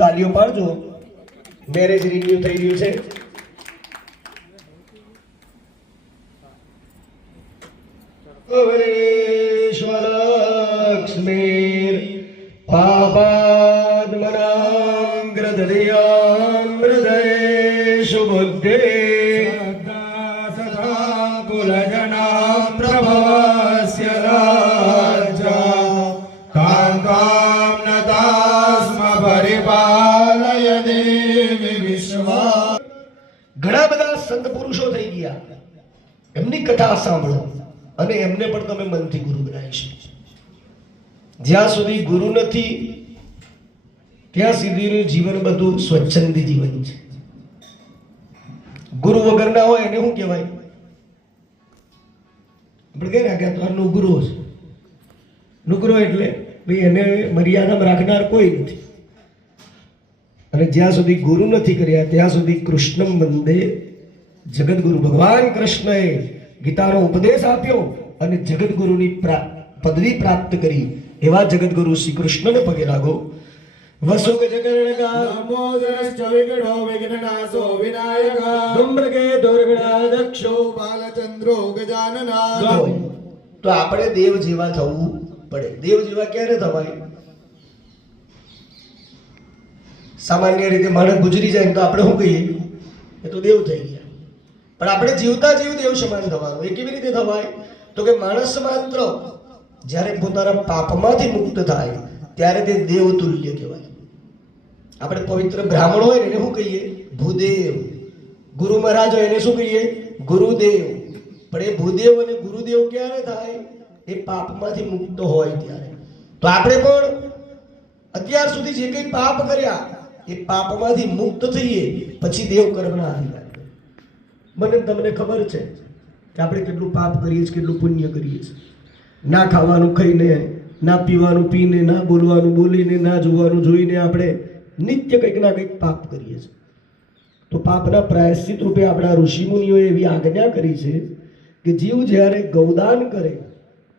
તાલીઓ પાડજો. Marriage renew થઈ રહ્યું છે. લક્ષ્મીર પાપાત્મનાં ગ્રદયાન હૃદયેષુ બુદ્ધે સદા કુલજના પ્રભવસ્ય રાજ્યા કાંકામ્નતાસ્મ પરિપાલય દેવી વિશ્વા. ઘણા બધા સંત પુરુષો થઈ ગયા, એમની કથા સાંભળો અને એમને પણ તમે મનથી ગુરુ બનાવી શકો. જ્યાં સુધી ગુરુ નથી ત્યાં સુધીનું જીવન બધું સ્વચ્છંદી જીવન છે. ગુરુ વગર ના હોય એને શું કહેવાય? આપણે કહીએ ને કે આ નુગરો છે. નુગરો એટલે ભાઈ એને મર્યાદામાં રાખનાર કોઈ નથી. અને જ્યાં સુધી ગુરુ નથી કર્યા ત્યાં સુધી કૃષ્ણમ વંદે જગદગુરુ. ભગવાન કૃષ્ણએ ગીતાનો ઉપદેશ આપ્યો અને જગદગુરુની પદવી પ્રાપ્ત કરી એવા જગદગુરુ શ્રી કૃષ્ણને પગે લાગો. વસુક જગરણકા નમોદરશ્ચ વિઘ્નો વિઘ્નનાશો વિનાયકા ધૂમ્રકે દુર્ગણાદક્ષો બાલચંદ્રો ગજાનના. તો આપણે દેવ જેવા થવું પડે. દેવ જેવા ક્યારે થવાય? સામાન્ય રીતે માણસ ગુજરી જાય તો આપણે શું કહીએ? એ તો દેવ થઈ ગયા. પણ આપણે જીવતા જીવ દેવ સમાન થવાનું. એ કેવી રીતે થવાય? તો કે માણસ માત્ર જ્યારે પોતાના પાપમાંથી મુક્ત થાય ત્યારે તે દેવ તુલ્ય કહેવાય. આપણે પવિત્ર બ્રાહ્મણ હોય ને એને શું કહીએ? ભૂદેવ. ગુરુ મહારાજ હોય એને શું કહીએ? ગુરુદેવ. પણ એ ભૂદેવ અને ગુરુદેવ ક્યારે થાય? એ પાપમાંથી મુક્ત હોય ત્યારે. તો આપણે પણ અત્યાર સુધી જે કંઈ પાપ કર્યા એ પાપમાંથી મુક્ત થઈએ પછી દેવ કર્મના અધિકાર. મને તમને ખબર છે કે આપણે કેટલું પાપ કરીએ છીએ, કેટલું પુણ્ય કરીએ છીએ. ના ખાવાનું ખાઈને, ના પીવાનું પીને, ના બોલવાનું બોલીને, ના જોવાનું જોઈને આપણે નિત્ય કંઈક ના કંઈક પાપ કરીએ છીએ. તો પાપના પ્રાયશ્ચિત રૂપે આપણા ઋષિમુનિઓએ એવી આજ્ઞા કરી છે કે જીવ જ્યારે ગૌદાન કરે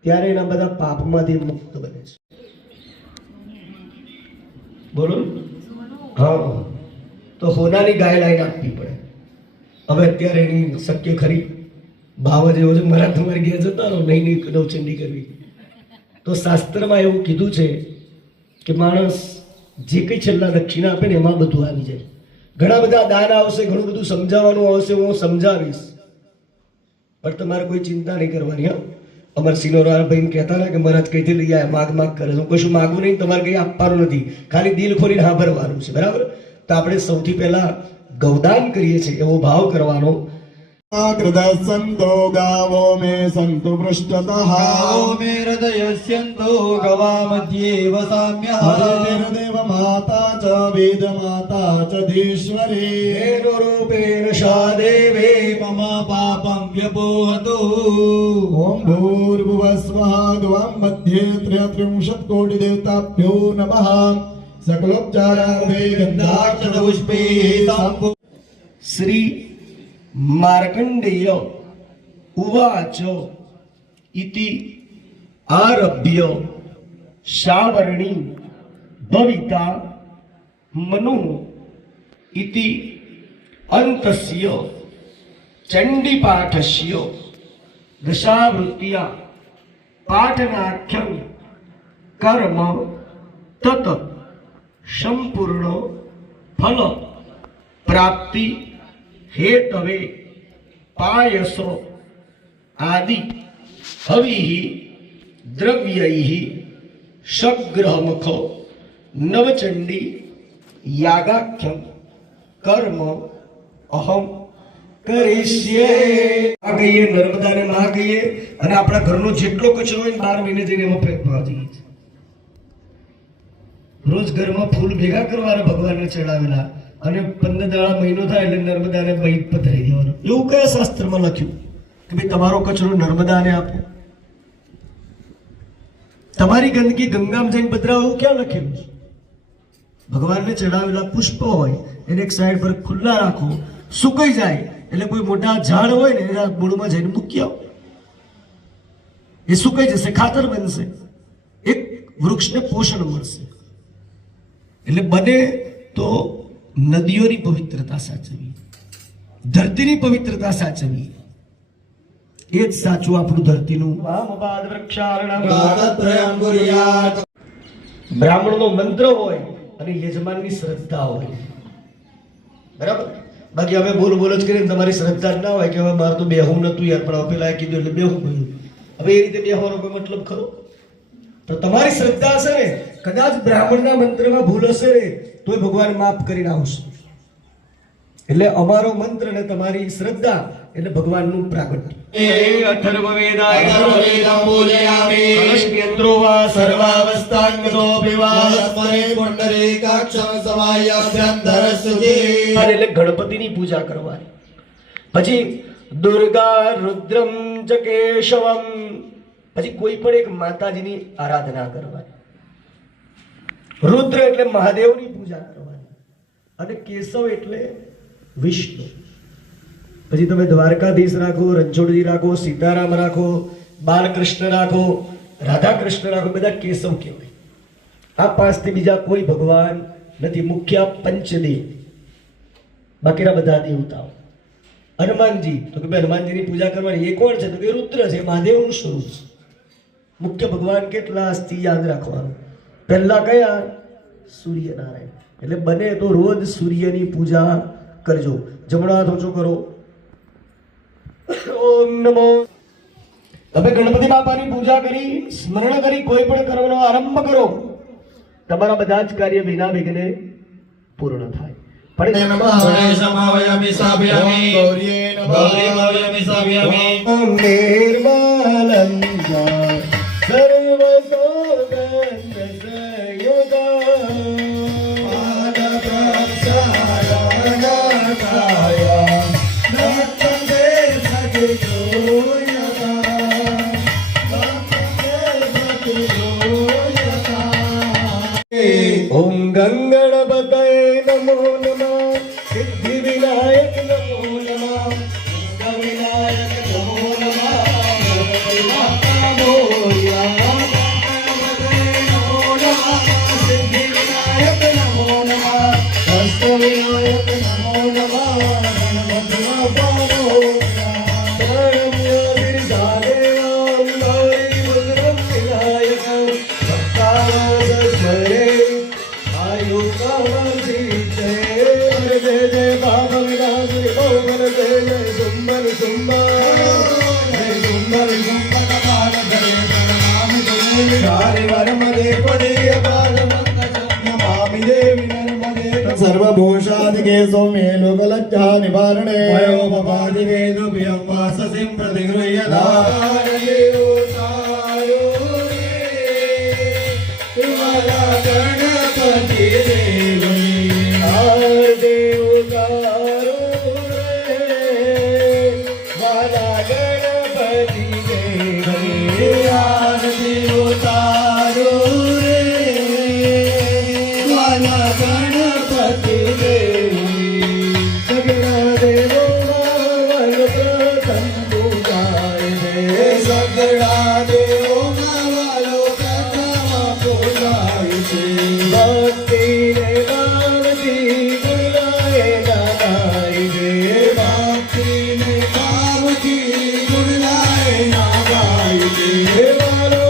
ત્યારે એના બધા પાપમાંથી મુક્ત બને છે. બોલો. હા, તો સોનાની ગાય લાઈને આપવી પડે. હવે અત્યારે એની શક્ય ખરી? ભાવ જ એવો છે. મારા તમારે ઘેર જતા રહો, નહીં નવચંડી કરવી. તો શાસ્ત્રમાં એવું કીધું છે કે માણસ જે કંઈ છેલ્લા દક્ષિણા આપે ને એમાં બધું આવી જાય. ઘણા બધા દાન આવશે, ઘણું બધું સમજાવવાનું આવશે, હું સમજાવીશ, પણ તમારે કોઈ ચિંતા નહીં કરવાની. હા, અમારા સિનોરા ભાઈ કહેતા ને કે મહારાજ કઈથી લઈ આવ્યા, માગ કરે છે. હું કશું માગવું નહીં, તમારે કંઈ આપવાનું નથી, ખાલી દિલ ખોલીને હા ભરવાનું છે. બરાબર? તો આપણે સૌથી પહેલા ગૌદાન કરીએ છીએ એવો ભાવ કરવાનો. સંતો ગાવો મે સંતો પૃષ્ઠતઃ મે હૃદયસ્યંતો ગવા મધ્યે વસામ્યઃ દેવ માતા ચ વેદ માતા ચ ધીશ્વરી એનો રૂપેણ શા દેવે મમ પાપં વ્યપોહતુ. ઓમ ભૂર્ભુવસ્વઃ દ્વામ મધ્યે ત્રયત્રિંશत् કોટિ દેવતાભ્યો નમઃ. સકલોપચારાર્થે ગંધાક્ષત પુષ્પૈઃ સંપુ. શ્રી માર્કંડેય ઉવાચ ઇતિ આરભ્ય શાવર્ણી ભવિતા મનુ ઇતિ અંતસ્ય ચંડીપાઠસ્ય દશાવૃત્ત્યા પાઠનાખ્યં કર્મ તત સંપૂર્ણ ફલ પ્રાપ્તિ હેતવે પાયસો આદિ હવિઃ દ્રવ્યૈઃ સગ્રહમખો નવચંડી યાગાખ્યમ કર્મ અહમ કરીશ્યે. આ કહીએ નર્મદાને માં કહીએ અને આપણા ઘરનો જેટલો કચરો હોય 12 મહિને જઈને એમાં ફેંકવા જઈએ. રોજ ઘરમાં ફૂલ ભેગા કરવાના ભગવાનને ચડાવેલા અને 15 દાડા મહિનો થાય એટલે નર્મદાને બહિત પધરાઈ દેવાનું. એવું કયા શાસ્ત્રમાં લખ્યું કે ભાઈ તમારો કચરો નર્મદાને આપો? તમારી ગંદકી ગંગામાં જઈને પધરાવો એવું ક્યાં લખેલું છે? ભગવાનને ચડાવેલા પુષ્પ હોય એને એક સાઈડ પર ખુલ્લા રાખો, સુકાઈ જાય એટલે કોઈ મોટા ઝાડ હોય ને એના મૂળમાં જઈને મૂકી આવો. એ સુકાઈ જશે, ખાતર બનશે, એક વૃક્ષને પોષણ મળશે. એટલે બને તો નદીઓની પવિત્રતા સાચવી, ધરતીની પવિત્રતા સાચવી. એ જ સાચું આપણું ધરતીનું વામપાદ વૃક્ષારણમ. ગાતત્રયં કુર્યાત. બ્રાહ્મણનો મંત્ર હોય અને યજમાનની શ્રદ્ધા હોય, બરાબર. બાકી હવે બોલ બોલ જ કરીને તમારી શ્રદ્ધા જ ના હોય કે હવે મારે તો બેહવું નતું યાર, પણ હવે પેલા કીધું એટલે બેહવું ગયું. હવે એ રીતે બેહવાનો કોઈ મતલબ ખરો? તો તમારી શ્રદ્ધા હશે ને, કદાચ બ્રાહ્મણના મંત્રમાં ભૂલ હશે ને તોય ભગવાન માફ કરીને આવશે. એટલે અમારો મંત્ર ને તમારી શ્રદ્ધા એટલે ભગવાનનું પ્રાગટ્ય. અથર્વવેદાય અથર્વવેદં પૂજયામિ. કલશકેન્દ્રો વા સર્વાવસ્થાંગતોપી વા તસ્મૈ પુંડરીકાક્ષં સમાયાભ્યંતરસ્તુતિ. એટલે ગણપતિની પૂજા કરવાની. પછી દુર્ગા રુદ્રમ ચ કેશવમ. પછી કોઈ પણ એક માતાજીની આરાધના કરવાની. રુદ્ર એટલે મહાદેવની પૂજા કરવાની અને કેશવ એટલે વિષ્ણુ. પછી તમે દ્વારકાધીશ રાખો, રણછોડજી રાખો, સીતારામ રાખો, બાલકૃષ્ણ રાખો, રાધાકૃષ્ણ રાખો, બધા કેશવ કહેવાય. આ પાંચથી બીજા કોઈ ભગવાન નથી. મુખ્ય પંચદેવ, બાકીના બધા દેવતાઓ. હનુમાનજી, તો કે ભાઈ હનુમાનજીની પૂજા કરવાની. એ કોણ છે? તો કે રુદ્ર છે, મહાદેવનું સ્વરૂપ છે. મુખ્ય ભગવાન કેટલા અસ્તિ યાદ રાખવાનું. પહેલા કયા? સૂર્યનારાયણ. એટલે બને તો રોજ સૂર્યની પૂજા કરજો. જમણો હાથ ઊંચો કરો. ઓમ નમો. તમે ગણપતિ બાપાની પૂજા કરી, સ્મરણ કરી કોઈ પણ કર્મનો આરંભ કરો, તમારા બધા જ કાર્ય વિના વિઘ્ને પૂર્ણ થાય. પણ ગણેશમાવયામિ સ્થાપયામિ. ગૌર્યે નમઃ. ગૌરીમાવયામિ સ્થાપયામિ. નિર્મલં ઓમ ગંગણપતય નમો નમઃ. સિદ્ધિ વિનાયક નમો નમઃ. વિનાયક નમો નમઃ. ગણપતિ બાપા મોરયા. ગણપતય નમો નમઃ. સિદ્ધિ વિનાયક નમો નમઃ. હસ્ત વિનાયક નમો નમઃ. ગણપતિ બાપા મોરયા. શરણ્ય ગિરિજાદેવં ગૌરી વજ્રમ વિનાયકં. ભક્તાનાં સ્મરે આયુ કામસિદ્ધે. જય જય બાબા વિનાશી ભોગન જય જય સુંદર સુંદર. જય સુંદર સુંદર બાલ ધરે પ્રણામ જય. ચારે વરમદે પદે બાલ નમામિ દેવી નર્મદે. સર્વભૂષાદિકે સૌમ્યે લોકલજ્જા નિવારણે. વયોપપાદિવેદુભ્યં વાસસિં પ્રતિગૃહ્યતા. દેવો તારો રે મારા ગણપતિ દેવની. દેવ તારો રે મારા ગણપતિ દેવની. દેવ તારો રે મારા ગણપતિ દેવની. સગડા દેવોમાં પ્રથમ પૂજાય રે. સગડા દેવોમાં વાલો પ્રથમ પૂજાય છે. ભક્તિ રે ભાવથી ગુણાય નામાય રે. ભક્તિ ને ભાવથી ગુણાય નામાય રે. વાલો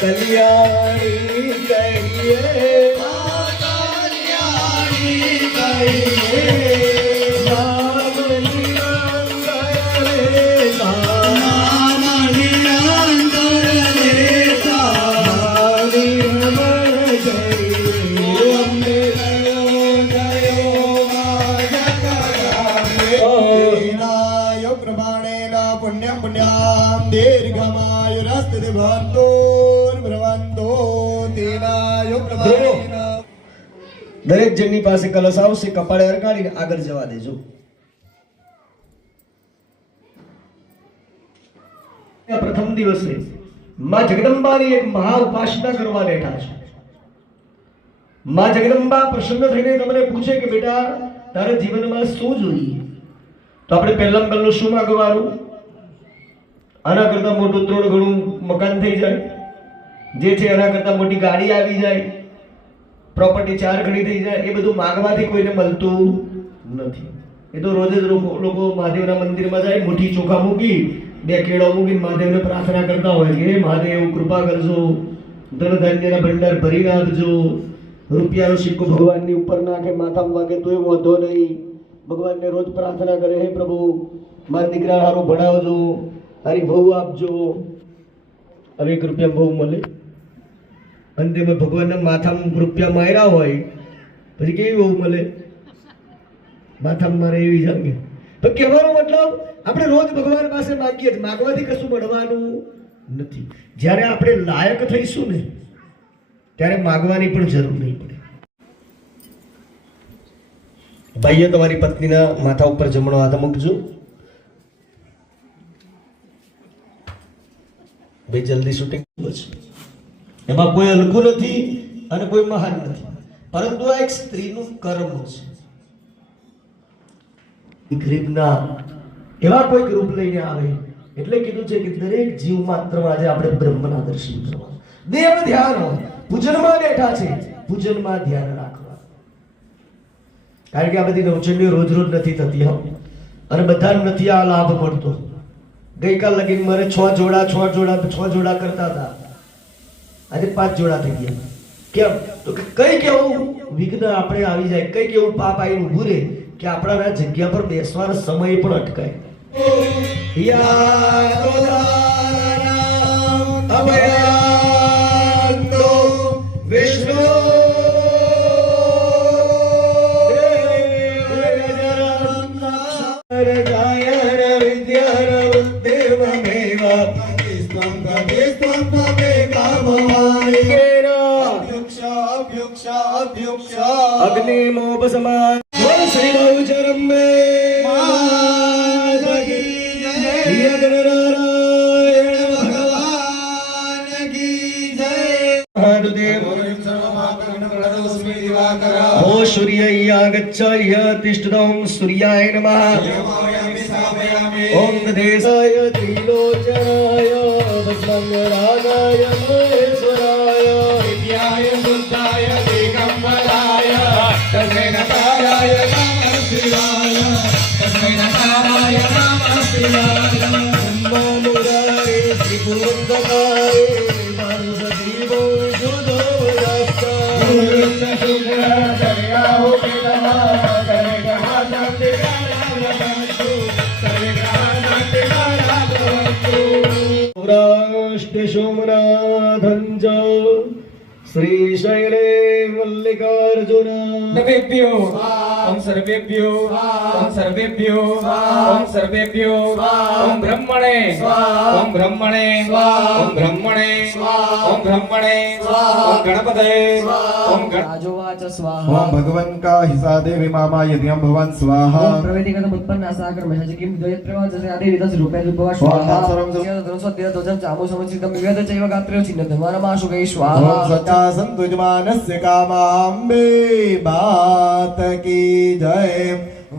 કલ્યાણી કહીએ. કલ્યાણી કહીએ. નામ નિરંતર લેતા. નામ નિરંતર લેતા. નિર્મળ કહીએ. અમને તેનાય પ્રમાણેન પુણ્યં પુણ્યાં દીર્ઘમાયુરસ્તુ ભવન્તો ભ્રવન્તો. તેનાય પ્રમાણેન. દરેક જણની પાસે કલશ આવશે, કપાળે અરગાડીને આગળ જવા દેજો. પ્રથમ દિવસે માં જગદંબાની એક મહા ઉપાસના કરવા બેઠા છે. માં જગદંબા પ્રસન્ન થઈને તમને પૂછે કે બેટા તારે જીવનમાં શું જોઈએ? તો આપણે પહેલાં પહેલું શું માંગવાનું? આના કરતાં મોટું 3 ગણું મકાન થઈ જાય, જે છે એના કરતાં મોટી ગાડી આવી જાય, પ્રોપર્ટી 4 ગણી થઈ જાય. એ બધું માંગવાથી કોઈને મળતું નથી. એ તો રોજ જ લોકો મહાદેવના મંદિરમાં જાય, મુઠ્ઠી ચોખા મૂકી 2 કેળો મૂકીને મહાદેવને પ્રાર્થના કરતા હોય કે હે મહાદેવ કૃપા કરજો, ધન ધાન્યના ભંડાર ભરી નાખજો, રૂપિયાનો સિક્કો ભગવાનની ઉપર નાખે માથામાં વાગે તોય વાંધો નહીં, ભગવાનને રોજ પ્રાર્થના કરે હે પ્રભુ મારા દીકરા સારું ભણાવજો, તારી બહુ આપજો. હવે 1 રૂપિયા બહુ મળે અને તેમાં ભગવાનના માથામાં રૂપિયા માર્યા હોય પછી કેવી બહુ મળે? માથામાં મારે એવી જંગે. તો કહેવાનો મતલબ આપણે રોજ ભગવાન પાસે માગીએ જ, માગવાથી કશું મળવાનું નથી. જ્યારે આપણે લાયક થઈશું ને ત્યારે માગવાની પણ જરૂર નહીં પડે. ભાઈઓ તમારી પત્નીના માથા ઉપર જમણો હાથ મૂકજો. ભાઈ જલ્દી શૂટિંગ છે. એમાં કોઈ હલકું નથી અને કોઈ મહાન નથી, પરંતુ આ એક સ્ત્રીનું કર્મ છે. ગરીબના એવા કોઈક રૂપ લઈને આવે એટલે કીધું છે કે દરેક જીવ માત્રમાં આજે આપણે બ્રહ્મના દર્શન કરવા, દેવ ધ્યાન, પૂજનમાં બેઠા છે, પૂજનમાં ધ્યાન રાખવા. કારણ કે આ બધી નવચંડીઓ રોજ રોજ નથી થતી હો, અને બધાને નથી આ લાભ મળતો. ગઈકાલ લગીને મારે 6 જોડા કરતા હતા, આજે 5 જોડા થઈ ગયા. કેમ? તો કે કઈક એવું વિઘ્ન આપણે આવી જાય, કઈક એવું પાપ આવીને ઊભું રહે કે આપણા જગ્યા પર બેસવાનો સમય પણ અટકાય. વિષ્ણુ અગ્નિમોપસમા શ્રી બહુચરમ ઓ સૂર્યયાગચ્છ તિષ્ઠતમ સૂર્યાય નમઃ. ઓમ દેશાય ત્રિલોચનાય ભસ્મંગરાગાય મહેશ્વરાય વિદ્યાય શુદ્ધાય દિગંબરાય તસ્मै નકારાય નમઃ શિવાય તસ્मै નકારાય નમઃ શિવાય બ્રહ્મા મુરારે ત્રિપુરંદરાય વાસુદેવો સોમનાથં શ્રીશૈલે મલ્લિકાર્જુન. सर्वेभ्यो ओम सर्वेभ्यो ओम सर्वेभ्यो ओम सर्वेभ्यो ओम ब्रह्मणे ओम ब्रह्मणे ओम ब्रह्मणे ओम ब्रह्मणे ओम गणपतये ओम राजोवाच स्वाहा ओम भगवन् का हिसादे विमामा यद्यं भवन स्वाहा ओम प्रवेदिकं उत्पन्न सागर महज किम द्वयत्रवा जसे आदि विदस रूपे रूपवा स्वाहा ओम सर्वं धनस्वद्य ध्वजं चामो समचितं विवेद चैव गात्रे चिन्ह धर्ममाशु गै स्वाहा ओम सच्चा संतुजमानस्य कामाम्बे बात की जय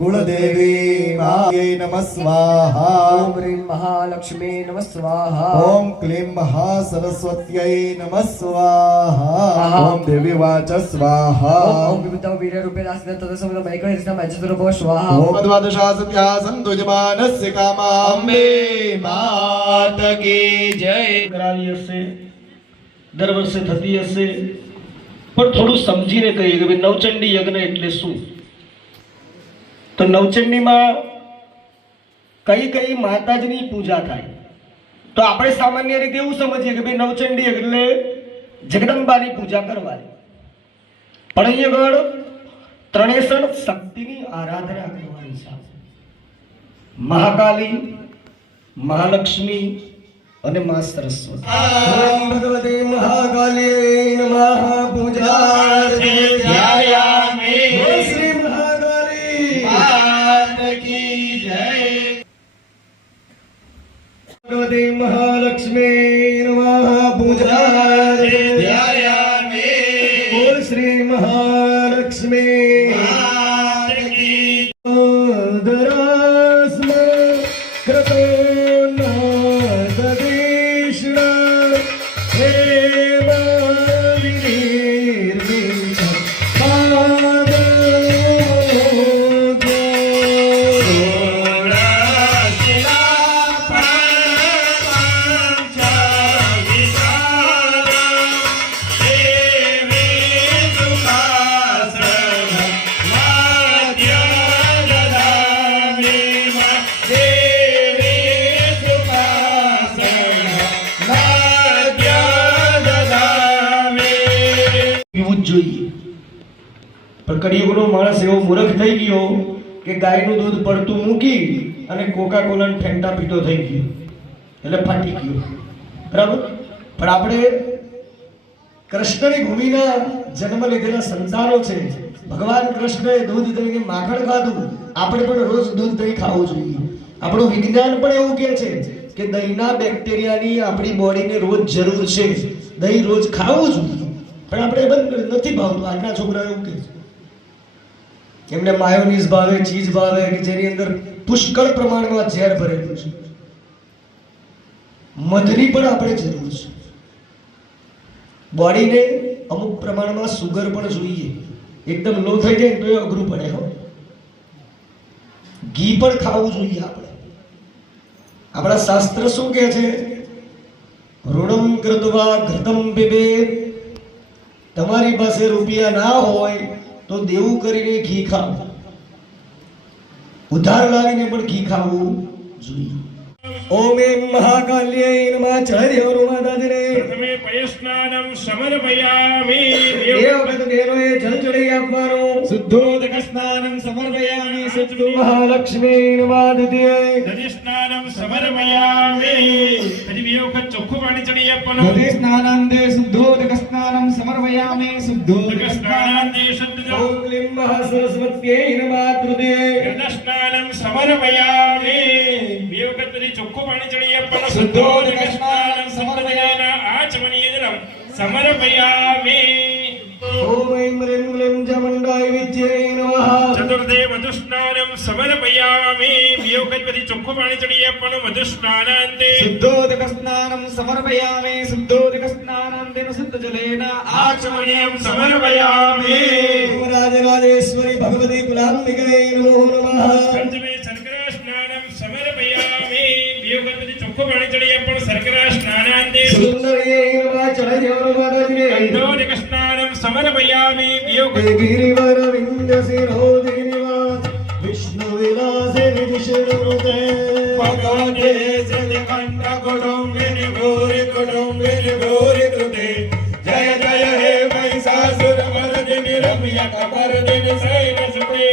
गुणदेवी माये नमः स्वाहा ओम ह्रीं महालक्ष्मी नमः स्वाहा ओम क्लीं महासरस्वत्यै नमः स्वाहा ओम देवी वाच स्वाहा ओम विविधौ वीर रूपे दासितं तदसमं मैकैर्ष्णं मैजरूपो स्वाहा ओम द्वादशासत्या संतुजमानस्य कामाम्बे मात की जय. કરાવી હશે, દર વર્ષે થતી હશે, પણ થોડું સમજીને કહીએ કે ભાઈ નવચંડી યજ્ઞ એટલે શું. તો નવચંડીમાં કઈ કઈ માતાજીની પૂજા થાય? તો આપણે સામાન્ય રીતે એવું સમજીએ કે ભાઈ નવચંડી એટલે જગદંબાની પૂજા કરવાની, પણ અહીંયા આગળ ત્રણેસર શક્તિની આરાધના કરવાની છે. મહાકાલી, મહાલક્ષ્મી અને મા સરસ્વતી. ઓમ ભગવતે મહાકાલી નમઃ. પૂજાર્થે ધ્યાયામિ. શ્રી મહાકાલી માત કી જય. ભગવતે મહાલક્ષ્મી નમઃ. મહાલક્ષ્મી ધરાસ્મ કૃતો નદીષ્ણ હેમ વિનિર્મિત પીવું જ જોઈએ. પણ કળિયુગનો માણસ એવો મૂર્ખ થઈ ગયો કે ગાયનું દૂધ પડતું મૂકી અને કોકા કોલાનો ફેંટા પીતો થઈ ગયો એટલે ફાટી ગયો. બરાબર. પણ આપણે કૃષ્ણની ભૂમિના જન્મ લીધેલા સંતાનો છે. ભગવાન કૃષ્ણએ દૂધ દહીંને માખણ ખાધું, આપણે પણ રોજ દૂધ દહીં ખાવું જોઈએ. આપણું વિજ્ઞાન પણ એવું કહે છે કે દહીંના બેક્ટેરિયાની આપણી બોડીને રોજ જરૂર છે, દહીં રોજ ખાવું જોઈએ. પણ આપણે બંધ નથી ભાવતું. આજના છોકરા એવું કહે છે એમને માયોનીઝ ભાવે, ચીઝ ભાવે કે જેની અંદર પુષ્કળ પ્રમાણમાં ઝેર ભરેલું છે. મધની પણ આપણે જરૂર છે. બોડીને અમુક પ્રમાણમાં સુગર પણ જોઈએ. એકદમ લો થઈ જાય તો એ અઘરું પડે. હો, ઘી પણ ખાવું જોઈએ આપણે. આપણા શાસ્ત્ર શું કહે છે? ઋણમ કૃત્વા ઘૃતમ પિબેત. તમારી પાસે રૂપિયા ના હોય તો દેવું કરીને ઘી ખાવ, ઉધાર લાવીને પણ ઘી ખાવું જોઈએ. ઓમ એમ મહાકાલ્યે નમઃ. ચરણ્યો માતાજીને પ્રથમે પયસ્નાનમ સમર્પયામિ. એ વખત બેનોએ જલ ચડાવી આપવાનું. શુદ્ધોદક સ્નાનમ સમર્પયામિ. શુદ્ધો મહાલક્ષ્મી નમઃ. દ્વિતીય નદી સ્નાનમ સમર્પયામિ. હજી બે વખત ચોખ્ખું પાણી ચડી આપવાનું. નદી સ્નાનાંતે શુદ્ધોદક સ્નાનમ સમર્પયામિ. શુદ્ધોદક સ્નાનાંતે શુદ્ધ ઓમ ક્લીં મહાસરસ્વત્यै નમઃ. તૃતીય નદી સ્નાનમ સમર્પયામિ. બે વખત પછી ચોખ્ખું પાણી ચડી આપવાનું. શુદ્ધોદક સ્નાનમ સમર્પયામિ. આચમનીય જલમ સમર્પયામિ. ઓમ ઐં હ્રીં ક્લીં ચામુંડાય વિદ્યૈ નમઃ. ચતુર્થે મધુ સ્નાનમ સમર્પયામિ. બે વખત પછી ચોખ્ખું પાણી ચડી આપવાનું. મધુ સ્નાનાંતે શુદ્ધોદક સ્નાનમ સમર્પયામિ. શુદ્ધોદક સ્નાનાંતેન શુદ્ધ જલેન આચમનીયમ સમર્પયામિ. ઓમ રાજરાજેશ્વરી ભગવતી કુલાંબિકે નમો નમઃ. પંચમે શર્કરા સ્નાનમ સમર્પયામિ. બે વખત પછી ચોખ્ખું પાણી ચડી આપવાનું. શર્કરા સ્નાનાંતે સુંદર્યૈ નમઃ. ચરણ્યો માતાજીને કંદોદક સ્નાનમ સમર્પયામિ. બે વખત गिरिवर विंध्यसिरोधिनिवा विष्णुविलासे निधिशृणुते ભગવતે સદકંઠ કુટુંબિની ભૂરિ કુટુંબિની ભૂરિ કૃતે જય જય હે મહિષાસુર મર્દિની રમ્ય કબરદિની શૈલ સુતે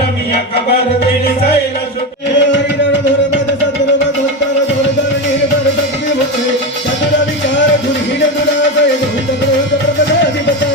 રમ્ય કબરદિની શૈલ સુતે धुरमद सतुरमदोत्तर धुरधर निर्भर सद्विभूते सतुर विकार धुरहीन दुरासय धुरित क्रोध प्रगताधिपते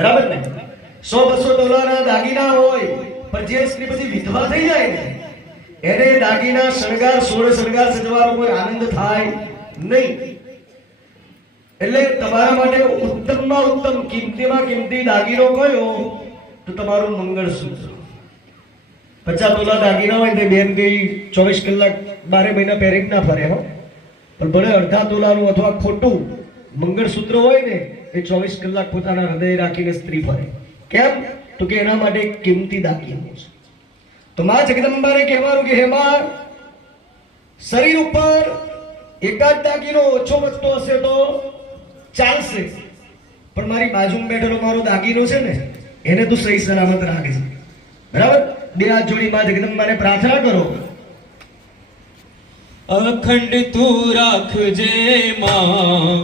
બરાબર ને? 100-200 ડોલરના દાગીના હોય પણ જે સ્ત્રી પછી વિધવા થઈ જાય ને એને દાગીના શણગાર શણગાર સજવાનો કોઈ આનંદ થાય નહીં. એટલે તમારા માટે ઉત્તમમાં ઉત્તમ કિંમતીમાં કિંમતી દાગીનો કયો તો તમારું મંગળસૂત્ર. 50 તોલા દાગીના હોય ને બેન કઈ 24 કલાક 12 મહિના પહેરી ના ફરે. હો, પણ ભલે અડધા તોલાનું અથવા ખોટું મંગળસૂત્ર હોય ને એ 24 કલાક પોતાના હૃદય રાખીને સ્ત્રી ફરે. કેમ? તો કે એના માટે કિંમતી દાગીનો છે. તો માં જગદંબાને કહેવાનું કે હે માં, શરીર ઉપર એકાદ દાગીનો ઓછો વધતો હશે તો ચાલશે, પણ મારી બાજુમાં બેઠેલો મારો દાગીનો છે ને એને તું સહી સલામત રાખજે. બરાબર? બે હાથ જોડી માં જગદંબાને પ્રાર્થના કરો. અખંડ તું રાખજે માં,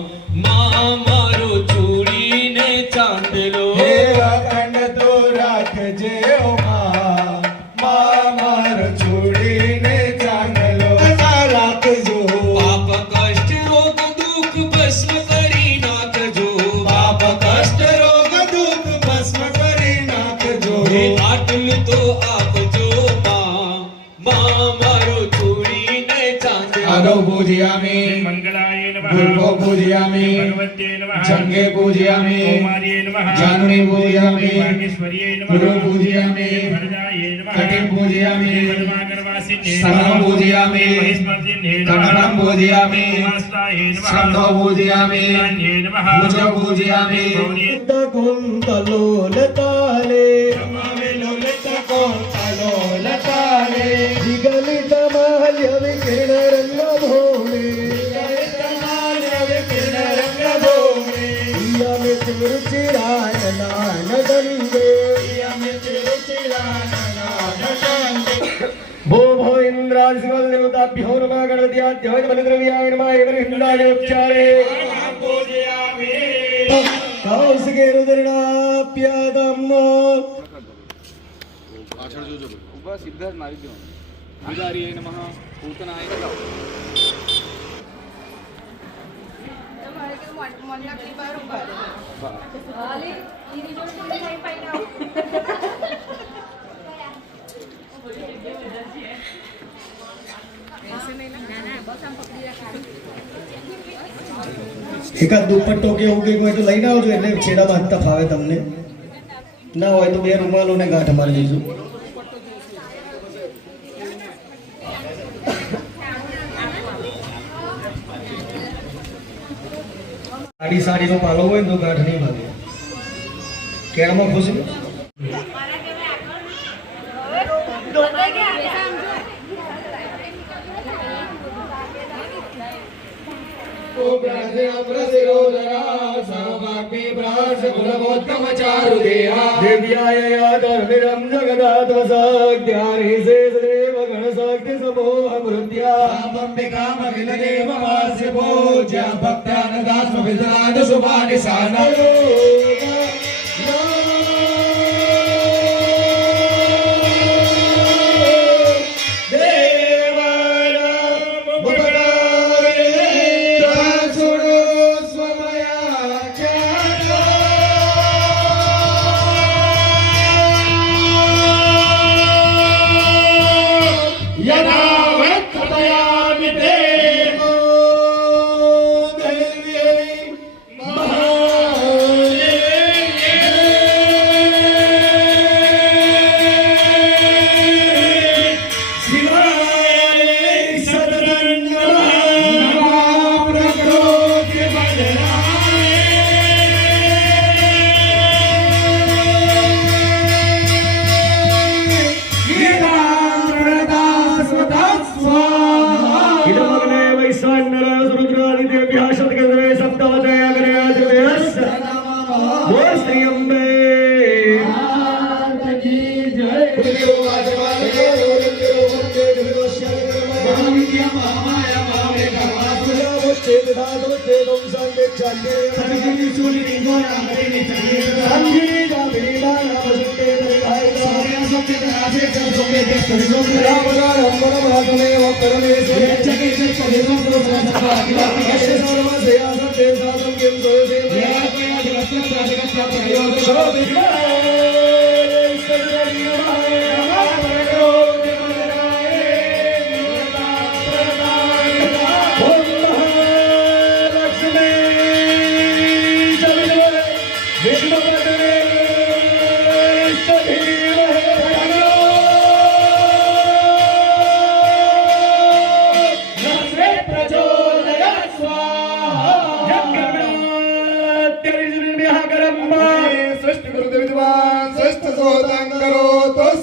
માં મારો ચૂડીને ચાંદલો. હે અખંડ તો રાખજે ઓ માં, માં મારો છોડીને ચાંદલો રાખજો. પાપ કષ્ટ રોગ દુઃખ ભસ્મ કરી નાખજો. પાપ કષ્ટ રોગ દુઃખ ભસ્મ કરી નાખજો. હે આટલું તો આપજો માં, માં મારો ચૂડીને ચાંદલો. આદો પૂજયામિ, મંગલાય નમઃ ગુરુભો પૂજયામિ, ભગવતે નમઃ જંગે પૂજયામિ, કૌમાર્યે નમઃ જાનુની પૂજયામિ, વાગીશ્વર્યે નમઃ ગુરુ પૂજયામિ, વરદાય નમઃ કટિં પૂજયામિ, પદ્માકરવાસિને સર્વ પૂજયામિ, મહેશ્વર્યે કમળં પૂજયામિ, ઉમાસ્વાય નમઃ સ્કંધો પૂજયામિ, નાન્યે નમઃ ભુજો પૂજયામિ. ગૌરીએ కుంతలోలతాలే કોંતલોલતાલે, విగలిత మాల్య వికిరణ రంగభూమి રંગભૂમિ, ఇయమి తిరుచిరాయనానదందే భో భో ఇంద్రాది శివల్ దేవతాభ్యో నమః గణపత్యాభ్యో నమః బలిద్రవ్యాయ నమః ఏవరిహిందాయ ఉపచారే પૂજયામિ కౌశికే రుద్రనాప్యాదమ్మ ઉભા સિદ્ધાર્થ મારી દો. વિદારીએ નમઃ, પૂતનાય નમઃ. એકાદ દુપટ્ટો કે એવું કંઈક હોય તો લઈને આવજો, એટલે છેડા બાંધતા ફાવે તમને. ના હોય તો બે રૂમાલોને ગાંઠ મારી દઈશું. સાડીનો પાલો હોય ને તો ગાંઠ નહીં માગે. કેળામાં ખુશી दिव्याय यादर्मिरं जगदात्मसाग्यानि से सदैव गणशक्ति समोहमृत्या अंबिकामखिलदेववास्य पूज्या भक्तानदास्मविदनाद शुभानि साना.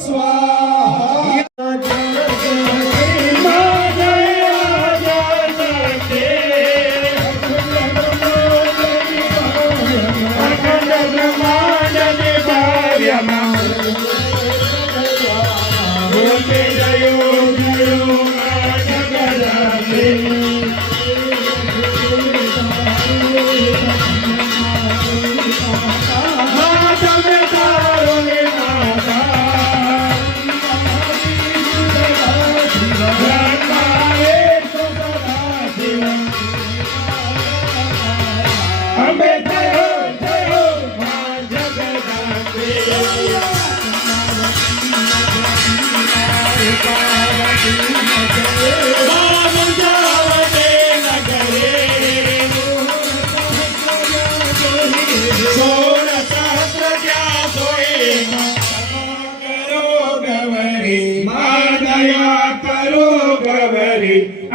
स्वाहा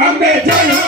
અંબે જય હો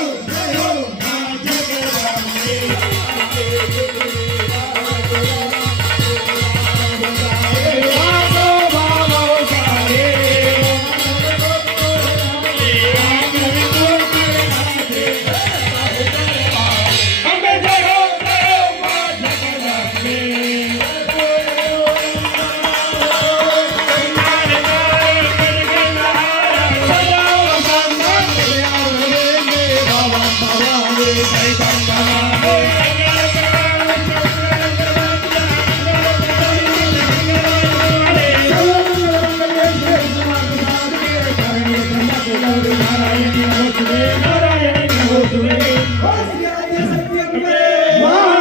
મા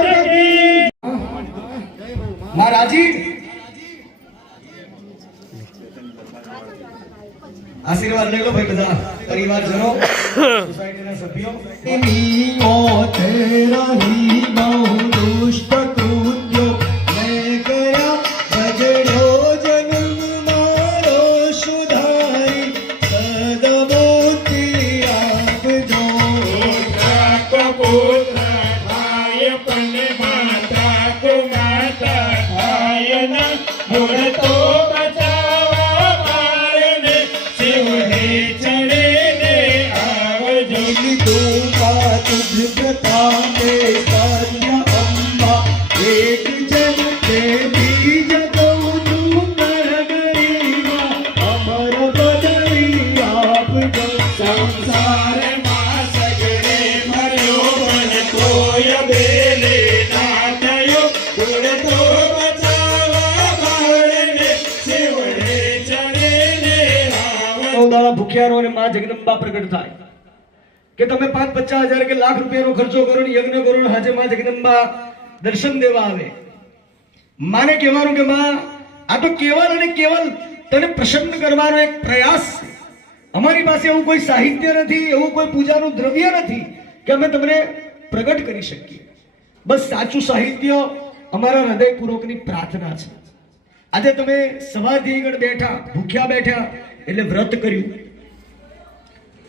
જગદંબે મહારાજી આશીર્વાદ લઈ લો ભાઈ બધા પરિવારજનો સોસાયટીના સભ્યો નીઓ તેરા હી બહુ દુષ્ટ કૃત્યો મેં ગયા બગડ્યો જન્મ મારો સુધારી સદબુદ્ધિ આપજો પુત્ર ભાઈ પણ માતા કો માતા ભાઈ ના મૂળ તો બચાવા મારને શિવ હે ચડે ને આવજો તું કા તુજ પ્રતા કે સત્ય અંબા એક જન કે બીજ કૌ તું કર ગરીબા અમર બદરી આપજો સંસારમાં સગડે મર્યો પણ કોઈ બેલે ના થયો મૂળ તો બચાવા મારને શિવ હે ચડે ને આવજો દાડા ભૂખ્યારો અને માં જગદંબા પ્રગટ થાય કે તમે 5-50,000 કે લાખ રૂપિયાનો ખર્ચો કરો ને યજ્ઞ કરો ને હાજે માં જગદંબા દર્શન દેવા આવે માને કહેવાનું કે માં આ તો કેવલ અને કેવલ તને પ્રસન્ન કરવાનો એક પ્રયાસ છે અમારી પાસે એવું કોઈ સાહિત્ય નથી એવું કોઈ પૂજાનું દ્રવ્ય નથી કે અમે તમને પ્રગટ કરી શકીએ બસ સાચું સાહિત્ય અમારા હૃદયપૂર્વકની પ્રાર્થના છે આજે તમે સવારથી આગળ બેઠા ભૂખ્યા બેઠા એટલે વ્રત કર્યું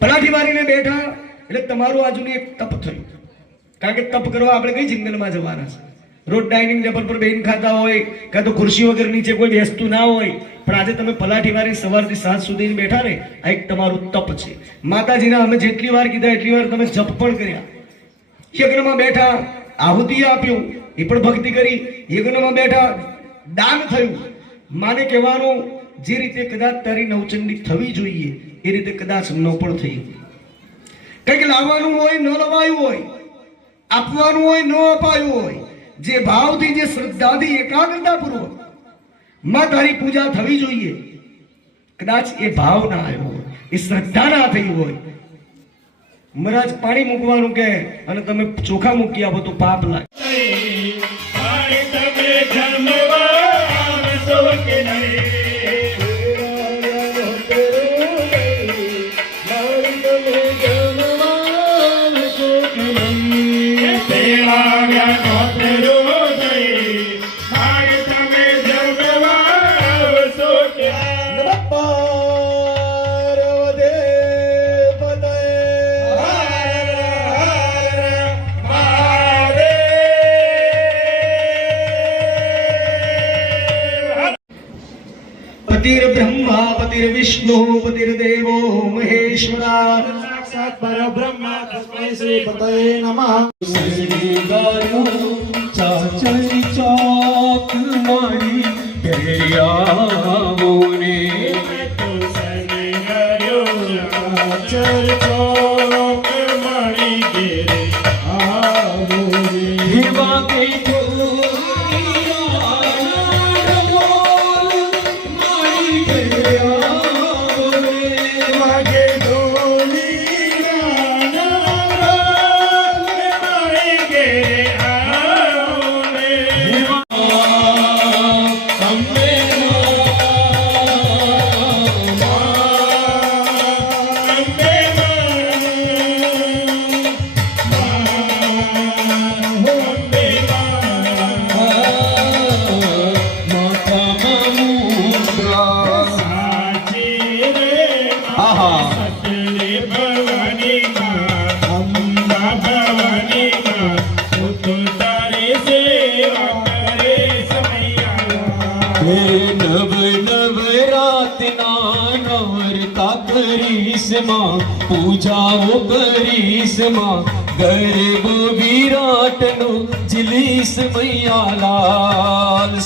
પલાઠી મારીને બેઠા એટલે તમારું આજુની એક તપ થયું કારણ કે તપ કરવા આપણે કઈ જંગલમાં જવાના છે રોજ ડાઇનિંગ ટેબલ પર બેહીને ખાતા હોય કાં તો ખુરશી વગર નીચે કોઈ બેસતું ના હોય પણ આજે તમે પલાઠી મારી સવારથી સાંજ સુધી બેઠા ને આ એક તમારું તપ છે માતાજીના અમે જેટલી વાર કીધા એટલી વાર તમે જપ પણ કર્યા યજ્ઞમાં બેઠા આહુતિ આપ્યું એ પણ ભક્તિ કરી યજ્ઞમાં બેઠા દાન થયું માને કહેવાનું જે રીતે કદાચ તારી નવચંડી થવી જોઈએ એ રીતે કદાચ ન પણ થઈ કંઈક લાવવાનું હોય ન લવાયું હોય આપવાનું હોય ન અપાયું હોય જે ભાવથી જે શ્રદ્ધાથી એકાગ્રતાપૂર્વક માં તારી પૂજા થવી જોઈએ કદાચ એ ભાવ ના આવ્યો હોય એ શ્રદ્ધા ના થઈ હોય મહારાજ પાણી મૂકવાનું કે અને તમે ચોખા મૂકી આપો તો પાપ લાગે ભાઈ તમે જન્મવા આવશો કે નહીં પતિર બ્રહ્મા પતિર વિષ્ણુ પતિર દેવો મહેશ્વરા સાક્ષાત પરબ્રહ્મ તસ્મૈ શ્રી પતયે નમઃ ચાચરી ચોક મારી પહેર્યાઓને હેવા કે સેવા કરે સમૈયા હે નવ નવરાતના નવરતા કરીશ માં, પૂજાઓ કરીશ માં, ગરબો વિરાટનો ઝીલીશ મૈયા લાલ.